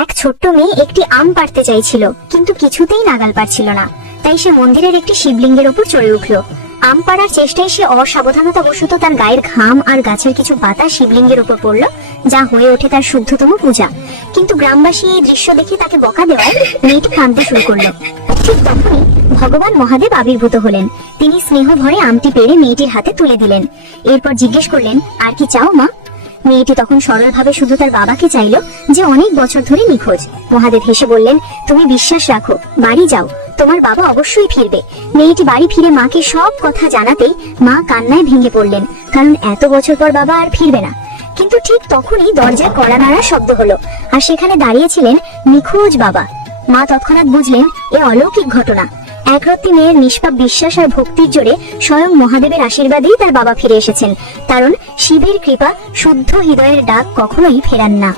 এক ছোট্ট মেয়ে একটি আম পাড়তে চাইছিল, কিন্তু কিছুতেই নাগাল পাচ্ছিল না। তাই সে মন্দিরের একটি শিবলিঙ্গের উপর চড়ে উঠল। আম পাড়ার চেষ্টায় সে অসাবধানতাবশত তার গায়ের ঘাম আর গাছের কিছু পাতা শিবলিঙ্গের উপর পড়ল, যা হয়ে ওঠে তার শুদ্ধতম পূজা। কিন্তু গ্রামবাসী এই দৃশ্য দেখে তাকে বকা দেওয়ায় মেয়েটি কাঁদতে শুরু করলো। ঠিক তখনই ভগবান মহাদেব আবির্ভূত হলেন। তিনি স্নেহ ভরে আমটি পেড়ে মেয়েটির হাতে তুলে দিলেন। এরপর জিজ্ঞেস করলেন, আর কি চাও মা? মেয়েটি তখন সরলভাবে শুধু তার বাবাকে চাইল, যে অনেক বছর ধরে নিখোঁজ। মহাদেব হেসে বললেন, তুমি বিশ্বাস রাখো, বাড়ি যাও, তোমার বাবা অবশ্যই ফিরবে। মেয়েটি বাড়ি ফিরে মাকে সব কথা জানাতেই মা কান্নায় ভেঙে পড়লেন, কারণ এত বছর পর বাবা আর ফিরবে না। কিন্তু ঠিক তখনই দরজায় কড়া নাড়ার শব্দ হলো, আর সেখানে দাঁড়িয়েছিলেন নিখোঁজ বাবা। মা তৎক্ষণাৎ বুঝলেন এ অলৌকিক ঘটনা। একরত্তি মেয়ের নিষ্পাপ বিশ্বাস আর ভক্তির জোরে স্বয়ং মহাদেবের আশীর্বাদেই তার বাবা ফিরে এসেছেন, কারণ শিবের কৃপা শুদ্ধ হৃদয়ের ডাক কখনোই ফেরান না।